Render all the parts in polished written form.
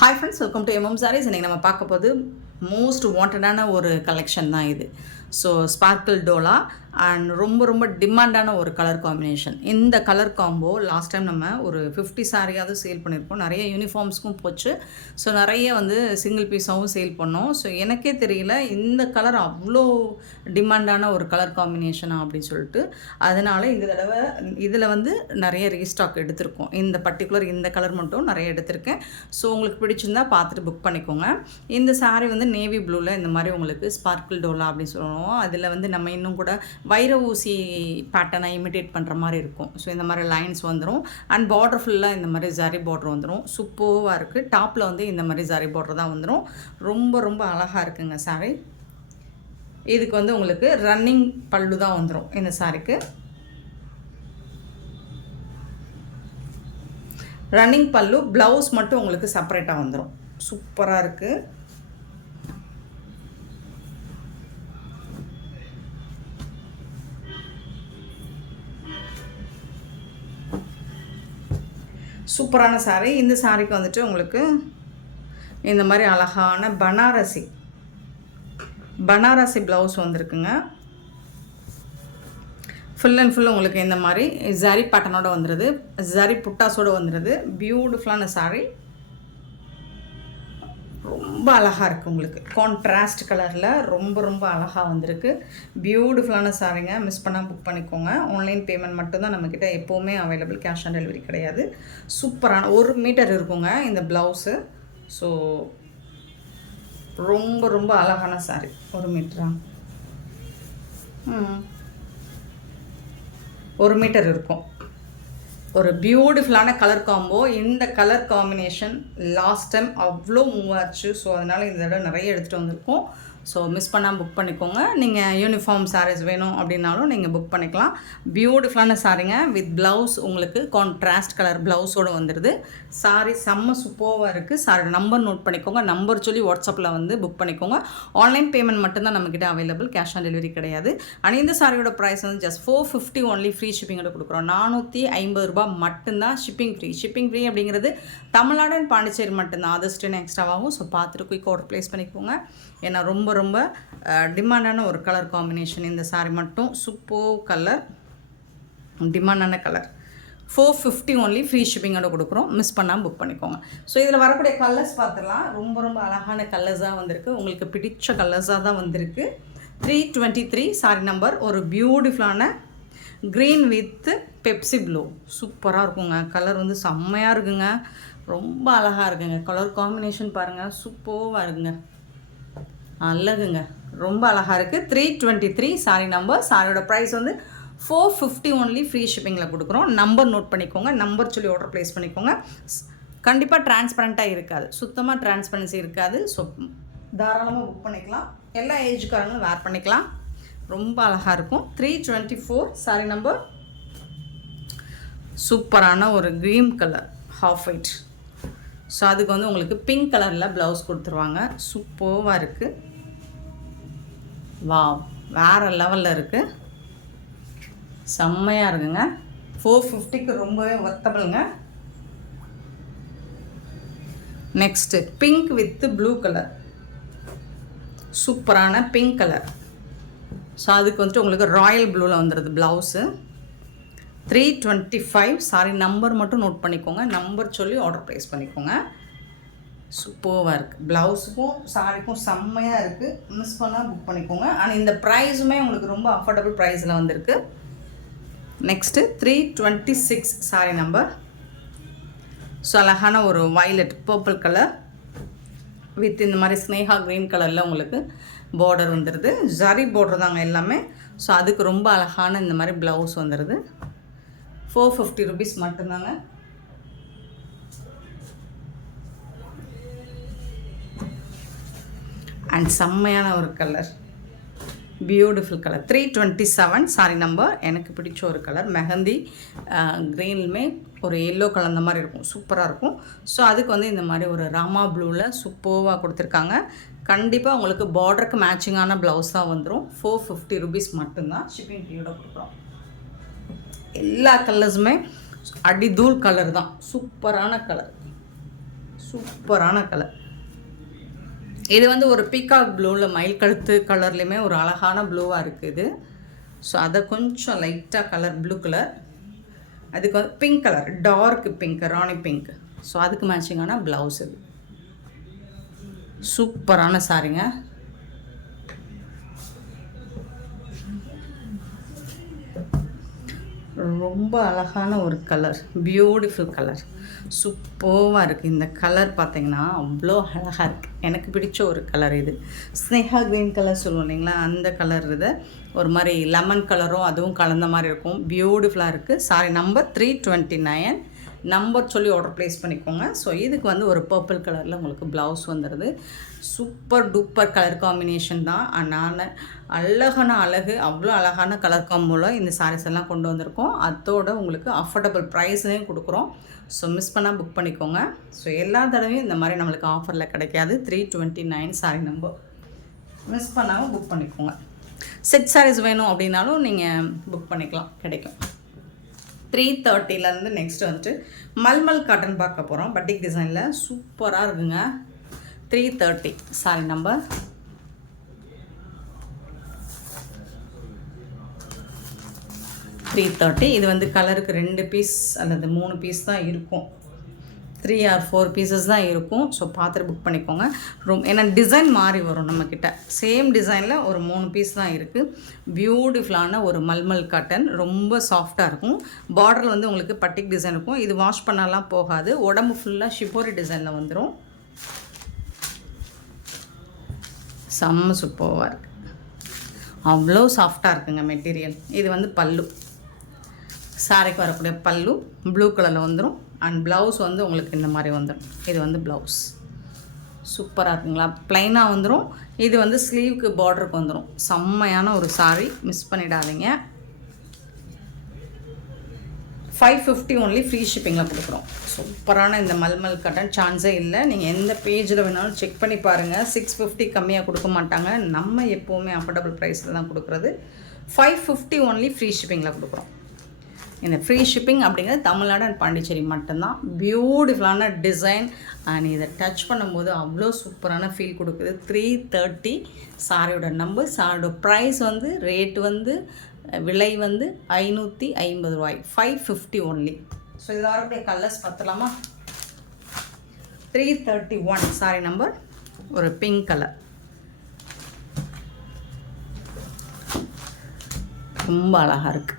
Hi friends, welcome to MM sarees. இன்றைக்கி நம்ம பார்க்க போது மோஸ்ட் வாண்டடான ஒரு கலெக்ஷன் தான் இது. ஸோ ஸ்பார்க்கிள் டோலா அண்ட் ரொம்ப ரொம்ப டிமாண்டான ஒரு கலர் காம்பினேஷன். இந்த கலர் காம்போ லாஸ்ட் டைம் நம்ம ஒரு 50 சாரியாவது சேல் பண்ணியிருக்கோம். நிறைய யூனிஃபார்ம்ஸ்க்கும் போச்சு. ஸோ நிறைய சிங்கிள் பீஸாகவும் சேல் பண்ணோம். ஸோ எனக்கே தெரியல இந்த கலர் அவ்வளோ டிமாண்டான ஒரு கலர் காம்பினேஷனா அப்படின்னு சொல்லிட்டு. அதனால் இந்த தடவை இதில் நிறைய ரீஸ்டாக் எடுத்திருக்கோம். இந்த பர்டிகுலர் இந்த கலர் மட்டும் நிறைய எடுத்திருக்கேன். ஸோ உங்களுக்கு பிடிச்சிருந்தா பார்த்துட்டு புக் பண்ணிக்கோங்க. இந்த சாரீ நேவி ப்ளூவில் இந்த மாதிரி உங்களுக்கு ஸ்பார்க்கிள் டோலா அப்படின்னு சொல்லுவோம். அதில் நம்ம இன்னும் கூட வைர ஊசி பேட்டர்னை இமிட்டேட் பண்ணுற மாதிரி இருக்கும். ஸோ இந்த மாதிரி லைன்ஸ் வந்துடும். அண்ட் பார்டர் ஃபுல்லாக இந்த மாதிரி ஜரி பார்டர் வந்துடும். சூப்பராக இருக்குது. டாப்பில் இந்த மாதிரி ஜரி பார்டர் தான் வந்துடும். ரொம்ப ரொம்ப அழகாக இருக்குங்க சாரீ. இதுக்கு உங்களுக்கு ரன்னிங் பல்லு தான் வந்துடும். இந்த சாரீக்கு ரன்னிங் பல்லு, ப்ளவுஸ் மட்டும் உங்களுக்கு செப்பரேட்டாக வந்துடும். சூப்பராக இருக்குது. சூப்பரான சாரீ. இந்த சாரீக்கு உங்களுக்கு இந்த மாதிரி அழகான பனாரசி ப்ளவுஸ் வந்திருக்குங்க. ஃபுல் அண்ட் ஃபுல் உங்களுக்கு இந்த மாதிரி ஜரி பேட்டர்னோட வந்துடுது, ஜரி புட்டாஸோடு வந்துடுது. பியூட்டிஃபுல்லான சாரீ, ரொம்ப அழகாக இருக்குது. உங்களுக்கு கான்ட்ராஸ்ட் கலரில் ரொம்ப ரொம்ப அழகாக வந்திருக்கு. பியூட்டிஃபுல்லான சாரீங்க. மிஸ் பண்ணால் புக் பண்ணிக்கோங்க. ஆன்லைன் பேமெண்ட் மட்டும்தான் நம்மக்கிட்ட எப்போவுமே அவைலபிள். கேஷ் ஆன் டெலிவரி கிடையாது. சூப்பரான 1 மீட்டர் இருக்குங்க இந்த ப்ளவுஸு. ஸோ ரொம்ப ரொம்ப அழகான சாரீ. 1 மீட்டரா? 1 மீட்டர் இருக்கும். ஒரு பியூட்டிஃபுல்லான கலர் காம்போ. இந்த கலர் காம்பினேஷன் லாஸ்ட் டைம் அவ்வளோ மூவ் ஆச்சு. ஸோ அதனால் இந்த தடவை நிறைய எடுத்துகிட்டு வந்திருக்கோம். ஸோ மிஸ் பண்ணால் புக் பண்ணிக்கோங்க. நீங்கள் யூனிஃபார்ம் சாரீஸ் வேணும் அப்படின்னாலும் நீங்கள் புக் பண்ணிக்கலாம். பியூட்டிஃபுல்லான சாரீங்க வித் ப்ளவுஸ். உங்களுக்கு கான்ட்ராஸ்ட் கலர் ப்ளவுஸோடு வந்துடுது. சாரீ செம்ம சூப்பராக இருக்குது. சாரியோட நம்பர் நோட் பண்ணிக்கோங்க. நம்பர் சொல்லி வாட்ஸ்அப்பில் புக் பண்ணிக்கோங்க. ஆன்லைன் பேமெண்ட் மட்டும்தான் நம்மக்கிட்ட அவைலபிள். கேஷ் ஆன் டெலிவரி கிடையாது. ஆனால் இந்த சாரியோட ப்ரைஸ் ஜஸ்ட் 450 ஒன்லி. ஃப்ரீ ஷிப்பிங்கோட கொடுக்குறோம். 450 ரூபாய் மட்டும்தான். ஷிப்பிங் ஃப்ரீ அப்படிங்கிறது தமிழ்நாடு அண்ட் பாண்டிச்சேரி மட்டும்தான். அதர் ஸ்டேட் எக்ஸ்ட்ராவாகும். ஸோ பார்த்துட்டு குயிக் ஆர்டர் ப்ளேஸ் பண்ணிக்கோங்க. ஏன்னா ரொம்ப ரொம்ப டிமாண்டான ஒரு கலர் காம்பினேஷன். இந்த சாரீ மட்டும் சூப்பர் கலர், டிமாண்டான கலர். 450 ஒன்லி. ஃப்ரீ ஷிப்பிங்கோட கொடுக்குறோம். மிஸ் பண்ணாமல் புக் பண்ணிக்கோங்க. ஸோ இதில் வரக்கூடிய கலர்ஸ் பார்த்துடலாம். ரொம்ப ரொம்ப அழகான கலர்ஸாக வந்திருக்கு. உங்களுக்கு பிடிச்ச கலர்ஸாக தான் வந்திருக்கு. 323 சாரி நம்பர். ஒரு பியூட்டிஃபுல்லான க்ரீன் வித் பெப்சி ப்ளூ. சூப்பராக இருக்குங்க. கலர் செம்மையாக இருக்குங்க. ரொம்ப அழகாக இருக்குங்க. கலர் காம்பினேஷன் பாருங்கள், சூப்பராக இருக்குங்க. அழகுங்க, ரொம்ப அழகாக இருக்குது. 323 சாரி நம்பர். சாரியோட ப்ரைஸ் 450 ஒன்லி. ஃப்ரீ ஷிப்பிங்கில் கொடுக்குறோம். நம்பர் நோட் பண்ணிக்கோங்க. நம்பர் சொல்லி ஆர்டர் ப்ளேஸ் பண்ணிக்கோங்க. கண்டிப்பாக டிரான்ஸ்பரண்ட்டாக இருக்காது. சுத்தமாக டிரான்ஸ்பரன்சி இருக்காது. ஸோ தாராளமாக புக் பண்ணிக்கலாம். எல்லா ஏஜுக்காரங்களும் வேர் பண்ணிக்கலாம். ரொம்ப அழகாக இருக்கும். 324 சாரி நம்பர். சூப்பரான ஒரு green colour half white. So அதுக்கு உங்களுக்கு பிங்க் கலரில் ப்ளவுஸ் கொடுத்துருவாங்க. சூப்பராக இருக்குது. வாவ், வேறு லெவலில் இருக்குது. செம்மையாக இருக்குங்க. 450க்கு ரொம்பவே ஒர்த்தபிளுங்க. Next pink with blue colour. சூப்பரான பிங்க் கலர். ஸோ அதுக்கு உங்களுக்கு ராயல் ப்ளூவில் வந்துடுது ப்ளவுஸு. 325 சாரி நம்பர் மட்டும் நோட் பண்ணிக்கோங்க. நம்பர் சொல்லி ஆர்டர் ப்ளேஸ் பண்ணிக்கோங்க. சூப்பராக இருக்குது. ப்ளவுஸுக்கும் சாரிக்கும் செம்மையாக இருக்குது. மிஸ் பண்ணால் புக் பண்ணிக்கோங்க. ஆனால் இந்த ப்ரைஸுமே உங்களுக்கு ரொம்ப அஃபோர்டபுள் ப்ரைஸில் வந்திருக்கு. Next 326 sorry number. ஸோ அழகான ஒரு வயலட் பர்பிள் கலர் வித் இந்த மாதிரி ஸ்னேகா க்ரீன் கலரில் உங்களுக்கு பார்டர் வந்துடுது. ஜரி பார்டர் தாங்க எல்லாமே. ஸோ அதுக்கு ரொம்ப அழகான இந்த மாதிரி ப்ளவுஸ் வந்துடுது. 450 ருபீஸ் மட்டும்தாங்க. அண்ட் செம்மையான ஒரு colour, beautiful colour. 327 sorry number. எனக்கு பிடிச்ச ஒரு கலர். மெஹந்தி க்ரீனுமே ஒரு எல்லோ கலர் மாதிரி இருக்கும். சூப்பராக இருக்கும். ஸோ அதுக்கு இந்த மாதிரி ஒரு ராமா ப்ளூவில் சூப்பராக கொடுத்துருக்காங்க. கண்டிப்பாக உங்களுக்கு பார்டருக்கு மேட்சிங்கான ப்ளவுஸ் தான் வந்துடும். 450 ருபீஸ் மட்டும்தான். ஷிப்பிங் ஃப்ரீயோட கொடுக்குறோம். எல்லா கலர்ஸுமே அடிதூள் கலர் தான். சூப்பரான கலர். சூப்பரான கலர். இது வந்து ஒரு பீகாக் ப்ளூவில் மயில் கழுத்து கலர்லேயுமே ஒரு அழகான ப்ளூவாக இருக்குது. ஸோ அதை கொஞ்சம் லைட்டாக கலர் ப்ளூ கலர், அதுக்கு வந்து பிங்க் கலர், டார்க் பிங்க், ராணி பிங்க். ஸோ அதுக்கு மேட்சிங்கான ப்ளவுஸ் இது. சூப்பரான சாரிங்க. ரொம்ப அழகான ஒரு கலர், பியூட்டிஃபுல் கலர், சூப்பராக இருக்குது. இந்த கலர் பார்த்திங்கன்னா அவ்வளோ அழகாக இருக்குது. எனக்கு பிடிச்ச ஒரு கலர் இது. ஸ்னேஹா க்ரீன் கலர் சொல்லுவோம் இல்லைங்களா, அந்த கலர் இது. ஒரு மாதிரி லெமன் கலரும் அதுவும் கலந்த மாதிரி இருக்கும். பியூட்டிஃபுல்லாக இருக்குது. Sorry number 329. நம்பர் சொல்லி ஆர்டர் ப்ளேஸ் பண்ணிக்கோங்க. ஸோ இதுக்கு வந்து ஒரு பர்பிள் கலரில் உங்களுக்கு ப்ளவுஸ் வந்துடுது. சூப்பர் டூப்பர் கலர் காம்பினேஷன் தான். நான் அழகான அவ்வளோ அழகான கலர் காம்போவில் இந்த சாரீஸ் எல்லாம் கொண்டு வந்திருக்கோம். அதோட உங்களுக்கு அஃபோர்டபுள் ப்ரைஸ்லேயும் கொடுக்குறோம். ஸோ மிஸ் பண்ணால் புக் பண்ணிக்கோங்க. ஸோ எல்லா தடவையும் இந்த மாதிரி நம்மளுக்கு ஆஃபரில் கிடைக்காது. 329 சாரி நம்பர். மிஸ் பண்ணாமல் புக் பண்ணிக்கோங்க. செட் சாரீஸ் வேணும் அப்படின்னாலும் நீங்கள் புக் பண்ணிக்கலாம், கிடைக்கும். 330 நெக்ஸ்ட் வந்துட்டு மல்மல் காட்டன் பார்க்க போகிறோம். பட்டிக் டிசைனில் சூப்பராக இருக்குங்க. 330 சாரி நம்பர். இது வந்து கலருக்கு 2 பீஸ் அல்லது 3 பீஸ் தான் இருக்கும். 3 or 4 பீசஸ் தான் இருக்கும். ஸோ பார்த்துட்டு புக் பண்ணிக்கோங்க. ஏன்னா டிசைன் மாறி வரும் நம்மக்கிட்ட. சேம் டிசைனில் ஒரு 3 பீஸ் தான் இருக்குது. பியூட்டிஃபுல்லான ஒரு மல்மல் காட்டன், ரொம்ப சாஃப்டாக இருக்கும். பார்டர் வந்து உங்களுக்கு பட்டிக் டிசைன் இருக்கும். இது வாஷ் பண்ணலாம் போகாது. உடம்பு ஃபுல்லாக ஷிபோரி டிசைனில் வந்துடும். செம்ம சூப்பராக இருக்குது. அவ்வளோ சாஃப்டாக இருக்குங்க மெட்டீரியல். இது வந்து பல்லு, சாரிக்கு வரக்கூடிய பல்லு ப்ளூ கலரில் வந்துடும். அண்ட் ப்ளவுஸ் வந்து உங்களுக்கு இந்த மாதிரி வந்துடும். இது வந்து ப்ளவுஸ் சூப்பராக இருக்குங்களா, ப்ளைனாக வந்துடும். இது வந்து ஸ்லீவுக்கு பார்டருக்கு வந்துடும். செம்மையான ஒரு சாரி, மிஸ் பண்ணிடாதீங்க. 550 ஒன்லி ஃப்ரீ ஷிப்பிங்கில் கொடுக்குறோம். சூப்பரான இந்த மல்மல் காட்டன் சான்ஸே இல்லை. நீங்கள் எந்த பேஜில் வேணாலும் செக் பண்ணி பாருங்கள். 650 கம்மியாக கொடுக்க மாட்டாங்க. நம்ம எப்போவுமே அஃபோர்டபுள் ப்ரைஸில் தான் கொடுக்குறது. 550 ஒன்லி ஃப்ரீ ஷிப்பிங்கில் கொடுக்குறோம். இந்த ஃப்ரீ ஷிப்பிங் அப்படிங்கிறது தமிழ்நாடு அண்ட் பாண்டிச்சேரி மட்டும்தான். பியூட்டிஃபுல்லான டிசைன் அண்ட் இதை டச் பண்ணும்போது அவ்வளோ சூப்பரான ஃபீல் கொடுக்குது. 330 சாரியோட நம்பர். சாரியோட ப்ரைஸ் வந்து ரேட் வந்து விலை வந்து 550 ரூபாய். 550 ஒன்லி. ஸோ இதில் வரக்கூடிய கலர்ஸ் பார்த்துலாமா? 331 sorry number. ஒரு பிங்க் கலர், ரொம்ப அழகாக இருக்குது.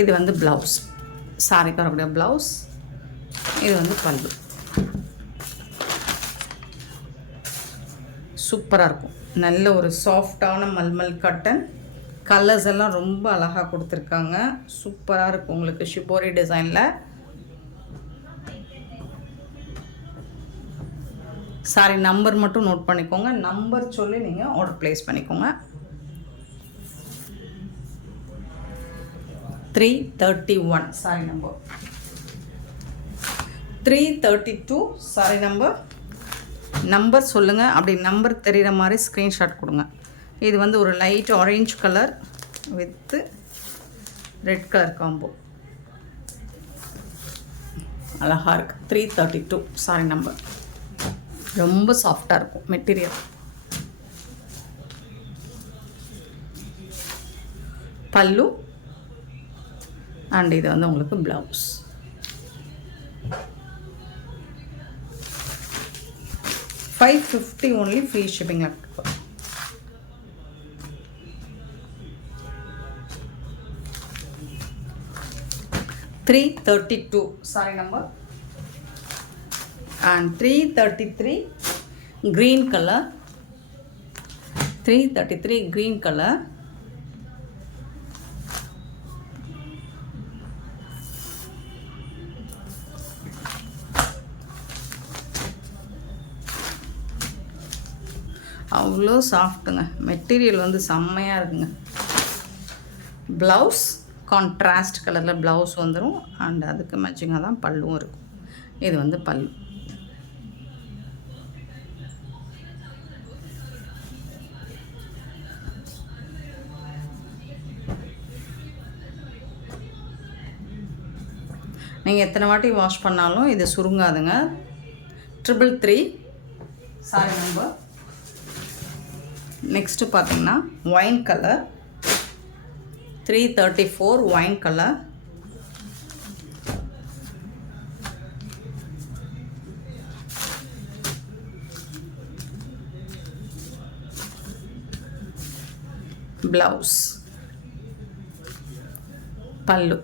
இது வந்து ப்ளவுஸ், சாரிக்கு வரக்கூடிய ப்ளவுஸ். இது வந்து பல்லு. சூப்பராக இருக்கும். நல்ல ஒரு சாஃப்டான மல்மல் காட்டன். கலர்ஸ் எல்லாம் ரொம்ப அழகாக கொடுத்துருக்காங்க. சூப்பராக இருக்கும் உங்களுக்கு ஷிபோரி டிசைனில். சாரி நம்பர் மட்டும் நோட் பண்ணிக்கோங்க. நம்பர் சொல்லி நீங்கள் ஆர்டர் ப்ளேஸ் பண்ணிக்கோங்க. 331 sorry number. 332 sari number. Number சொல்லுங்கள். அப்படி நம்பர் தெரிகிற மாதிரி ஸ்க்ரீன்ஷாட் கொடுங்க. இது வந்து ஒரு light orange colour with red colour combo. அழகாக இருக்குது. 332 சாரி நம்பர். ரொம்ப சாஃப்டாக இருக்கும் மெட்டீரியல். பல்லு அண்ட் இது வந்து உங்களுக்கு ப்ளவுஸ். $550 ஒன்லி ஃப்ரீ ஷிப்பிங்கில். 332 sari number. and 333 green color. 333 green color. அவ்வளோ சாஃப்ட்டுங்க. மெட்டீரியல் வந்து செம்மையாக இருக்குங்க. ப்ளவுஸ் கான்ட்ராஸ்ட் கலரில் ப்ளவுஸ் வந்துடும். அண்ட் அதுக்கு மேட்சிங்காக தான் பல்லுவும் இருக்கும். இது வந்து பல்லு. நீங்கள் எத்தனை வாட்டி வாஷ் பண்ணாலும் இது சுருங்காதுங்க. 333 சாரி நம்பர். நெக்ஸ்ட்டு பார்த்தீங்கன்னா wine colour 334 wine colour. Blouse பல்லு.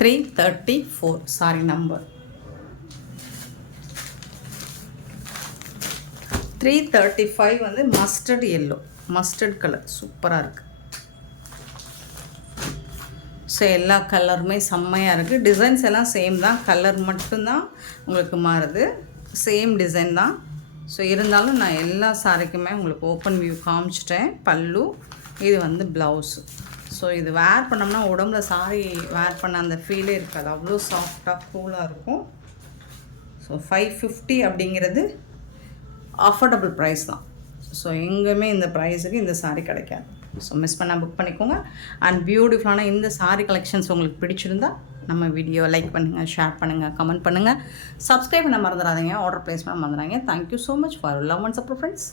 த்ரீ 34 சாரி நம்பர் 335 வந்து மஸ்டர்ட் எல்லோ, மஸ்டர்ட் கலர் சூப்பராக இருக்குது. ஸோ எல்லா கலருமே செம்மையாக இருக்குது. டிசைன்ஸ் எல்லாம் சேம் தான், கலர் மட்டும்தான் உங்களுக்கு மாறுது. சேம் டிசைன் தான். ஸோ இருந்தாலும் நான் எல்லா சாரிக்குமே உங்களுக்கு ஓப்பன் வியூ காமிச்சிட்டேன். பல்லு, இது வந்து ப்ளவுஸு. ஸோ இது வேர் பண்ணோம்னா உடம்புல சாரி வேர் பண்ண அந்த ஃபீலே இருக்காது, அவ்வளோ சாஃப்டாக கூலாக இருக்கும். ஸோ 550 அப்படிங்கிறது அஃபோர்டபுள் ப்ரைஸ் தான். ஸோ எங்கேயுமே இந்த ப்ரைஸுக்கு இந்த சாரீ கிடைக்காது. ஸோ மிஸ் பண்ணால் புக் பண்ணிக்கோங்க. அண்ட் பியூட்டிஃபுல்லான இந்த சாரீ கலெக்ஷன்ஸ் உங்களுக்கு பிடிச்சிருந்தா நம்ம வீடியோ லைக் பண்ணுங்கள், ஷேர் பண்ணுங்கள், கமெண்ட் பண்ணுங்கள், சப்ஸ்கிரைப் பண்ண மறந்துடாதீங்க, ஆர்டர் ப்ளேஸ் பண்ண மறந்துடாதீங்க. Thank you so much for love and support friends.